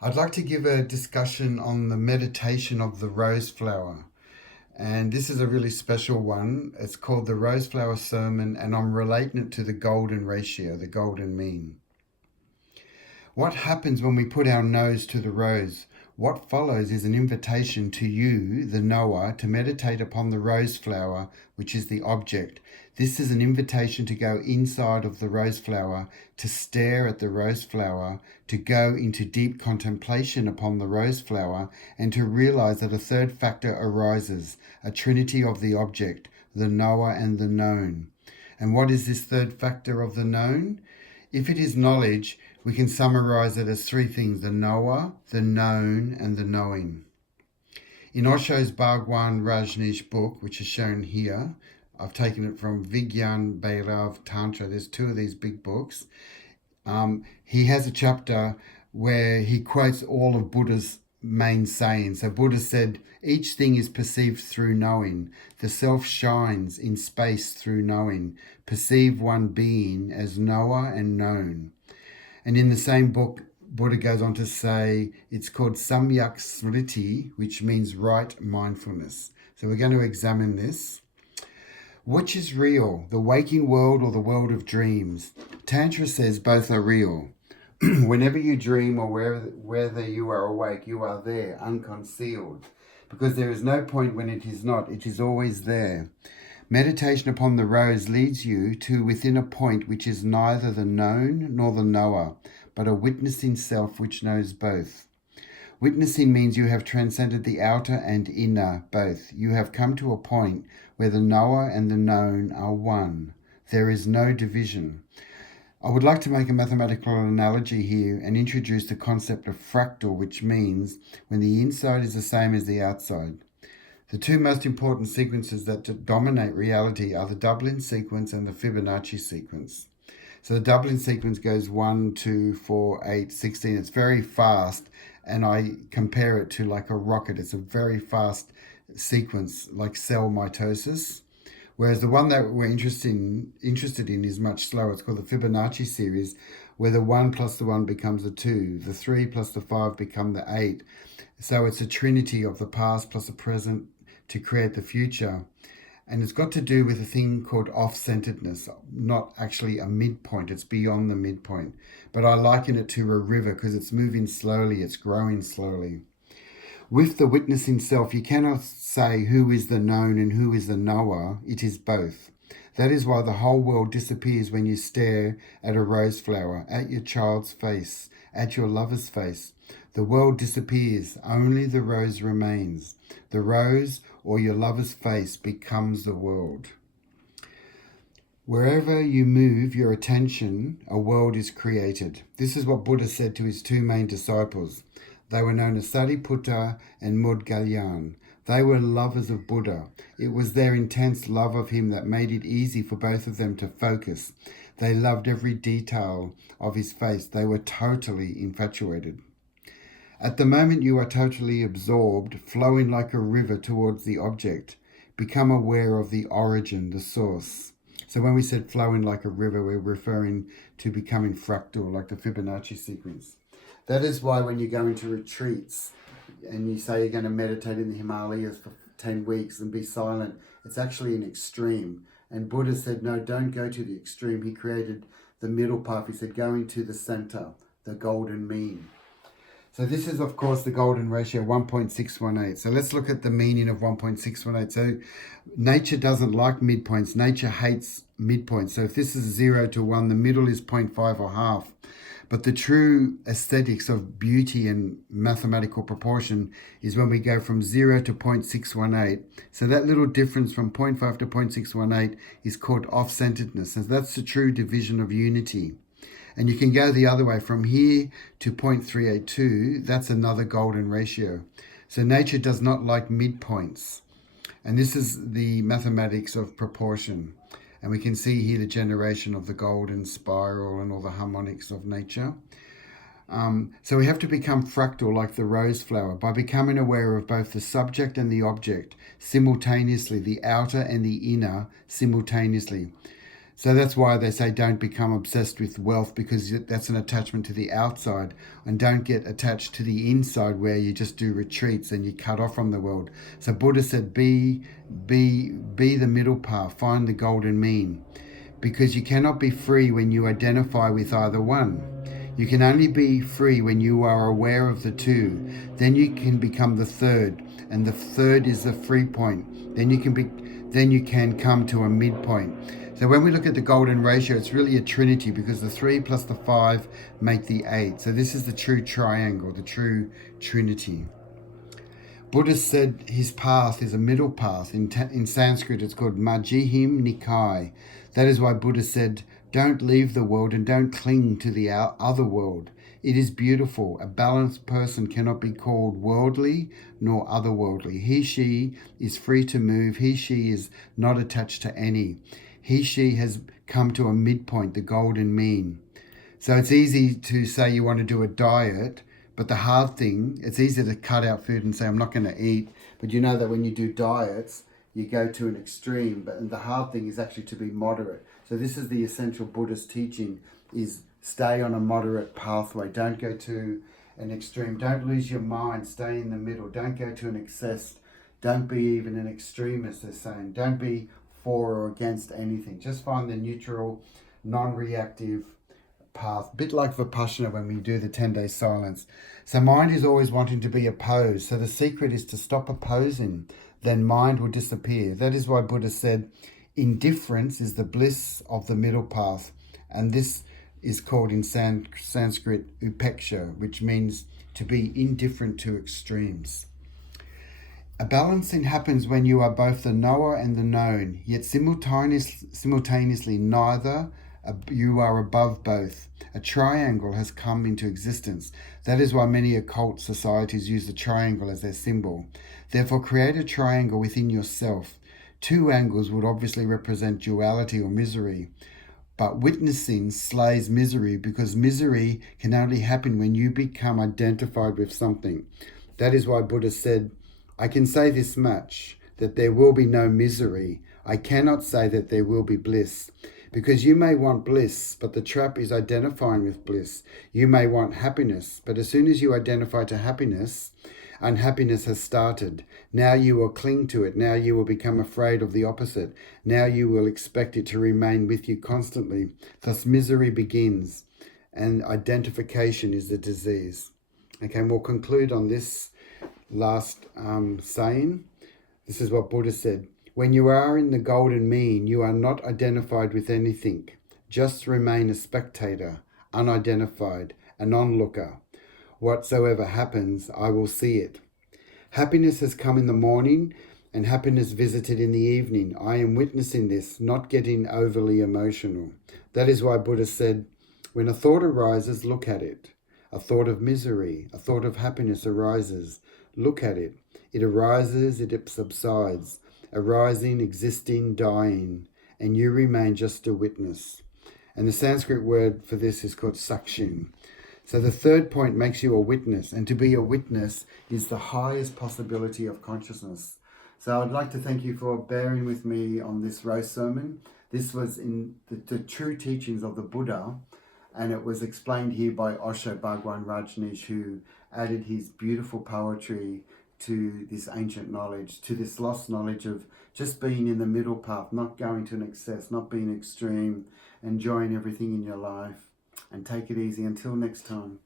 I'd like to give a discussion on the meditation of the rose flower. And this is a really special one. It's called the Rose Flower Sermon, and I'm relating it to the golden ratio, the golden mean. What happens when we put our nose to the rose? What follows is an invitation to you, the knower, to meditate upon the rose flower, which is the object. This is an invitation to go inside of the rose flower, to stare at the rose flower, to go into deep contemplation upon the rose flower, and to realize that a third factor arises, a trinity of the object, the knower and the known. And what is this third factor of the known? If it is knowledge, we can summarize it as three things: the knower, the known, and the knowing. In Osho's Bhagwan Rajhneesh book, which is shown here, I've taken it from Vigwan Bhairav Tantra. There's two of these big books. He has a chapter where he quotes all of Buddha's main sayings. So Buddha said, each thing is perceived through knowing. The self shines in space through knowing. Perceive one being as knower and known. And in the same book, Buddha goes on to say it's called Samyak Smriti, which means right mindfulness. So we're going to examine this. Which is real, the waking world or the world of dreams? Tantra says both are real. Whenever you dream or whether you are awake, you are there, unconcealed. Because there is no point when it is not, it is always there. Meditation upon the rose leads you to within a point which is neither the known nor the knower, but a witnessing self which knows both. Witnessing means you have transcended the outer and inner both. You have come to a point where the knower and the known are one. There is no division. I would like to make a mathematical analogy here and introduce the concept of fractal, which means when the inside is the same as the outside. The two most important sequences that dominate reality are the doubling sequence and the Fibonacci sequence. So the doubling sequence goes 1, 2, 4, 8, 16. It's very fast, and I compare it to like a rocket. It's a very fast sequence, like cell mitosis. Whereas the one that we're interested in is much slower. It's called the Fibonacci series, where the 1 plus the 1 becomes a 2. The 3 plus the 5 become the 8. So it's a trinity of the past plus the present to create the future. And it's got to do with a thing called off-centeredness, not actually a midpoint. It's beyond the midpoint. But I liken it to a river because it's moving slowly, it's growing slowly. With the witnessing self, you cannot say who is the known and who is the knower. It is both. That is why the whole world disappears when you stare at a rose flower, at your child's face, at your lover's face. The world disappears, only the rose remains. The rose or your lover's face becomes the world. Wherever you move your attention, a world is created. This is what Buddha said to his two main disciples. They were known as Sariputta and Mudgalyan. They were lovers of Buddha. It was their intense love of him that made it easy for both of them to focus. They loved every detail of his face. They were totally infatuated. At the moment you are totally absorbed, flowing like a river towards the object. Become aware of the origin, the source. So when we said flowing like a river, we're referring to becoming fractal, like the Fibonacci sequence. That is why when you go into retreats and you say you're going to meditate in the Himalayas for 10 weeks and be silent, it's actually an extreme. And Buddha said, no, don't go to the extreme. He created the middle path. He said, go into the center, the golden mean. So this is, of course, the golden ratio, 1.618. So let's look at the meaning of 1.618. So nature doesn't like midpoints. Nature hates midpoints. So if this is 0 to 1, the middle is 0.5 or half. But the true aesthetics of beauty and mathematical proportion is when we go from 0 to 0.618. So that little difference from 0.5 to 0.618 is called off-centeredness. And that's the true division of unity. And you can go the other way from here to 0.382. That's another golden ratio. So nature does not like midpoints. And this is the mathematics of proportion. And we can see here the generation of the golden spiral and all the harmonics of nature. So we have to become fractal like the rose flower by becoming aware of both the subject and the object simultaneously, the outer and the inner simultaneously. So that's why they say don't become obsessed with wealth, because that's an attachment to the outside, and don't get attached to the inside where you just do retreats and you cut off from the world. So Buddha said be the middle path, find the golden mean, because you cannot be free when you identify with either one. You can only be free when you are aware of the two. Then you can become the third, and the third is the free point. Then you can come to a midpoint. So when we look at the golden ratio, it's really a trinity, because the 3 plus the 5 make the 8. So this is the true triangle, the true trinity. Buddha said his path is a middle path. In Sanskrit, it's called Majjhim Nikai. That is why Buddha said, don't leave the world and don't cling to the other world. It is beautiful. A balanced person cannot be called worldly nor otherworldly. He, she is free to move. He, she is not attached to any. He, she has come to a midpoint, the golden mean. So it's easy to say you want to do a diet, but the hard thing, it's easy to cut out food and say, I'm not going to eat. But you know that when you do diets, you go to an extreme. But the hard thing is actually to be moderate. So this is the essential Buddhist teaching, is stay on a moderate pathway. Don't go to an extreme. Don't lose your mind. Stay in the middle. Don't go to an excess. Don't be even an extremist, they're saying. Don't be for or against anything. Just find the neutral, non-reactive path. A bit like Vipassana when we do the 10-day silence. So mind is always wanting to be opposed. So the secret is to stop opposing. Then mind will disappear. That is why Buddha said, indifference is the bliss of the middle path. And this is called in Sanskrit upeksha, which means to be indifferent to extremes. A balancing happens when you are both the knower and the known, yet simultaneously neither. You are above both. A triangle has come into existence. That is why many occult societies use the triangle as their symbol. Therefore, create a triangle within yourself. 2 angles would obviously represent duality or misery. But witnessing slays misery, because misery can only happen when you become identified with something. That is why Buddha said, I can say this much, that there will be no misery. I cannot say that there will be bliss. Because you may want bliss, but the trap is identifying with bliss. You may want happiness, but as soon as you identify to happiness, unhappiness has started. Now you will cling to it. Now you will become afraid of the opposite. Now you will expect it to remain with you constantly. Thus misery begins, and identification is the disease. Okay, and we'll conclude on this last saying. This is what Buddha said. When you are in the golden mean, you are not identified with anything. Just remain a spectator, unidentified, an onlooker. Whatsoever happens, I will see it. Happiness has come in the morning and happiness visited in the evening. I am witnessing this, not getting overly emotional. That is why Buddha said, when a thought arises, look at it. A thought of misery, a thought of happiness arises. Look at it. It arises, it subsides. Arising, existing, dying, and you remain just a witness. And the Sanskrit word for this is called sakshin. So the third point makes you a witness, and to be a witness is the highest possibility of consciousness. So I'd like to thank you for bearing with me on this rose sermon. This was in the true teachings of the Buddha, and it was explained here by Osho, Bhagwan Rajhneesh, who added his beautiful poetry to this ancient knowledge, to this lost knowledge of just being in the middle path, not going to an excess, not being extreme, enjoying everything in your life. And take it easy. Until next time.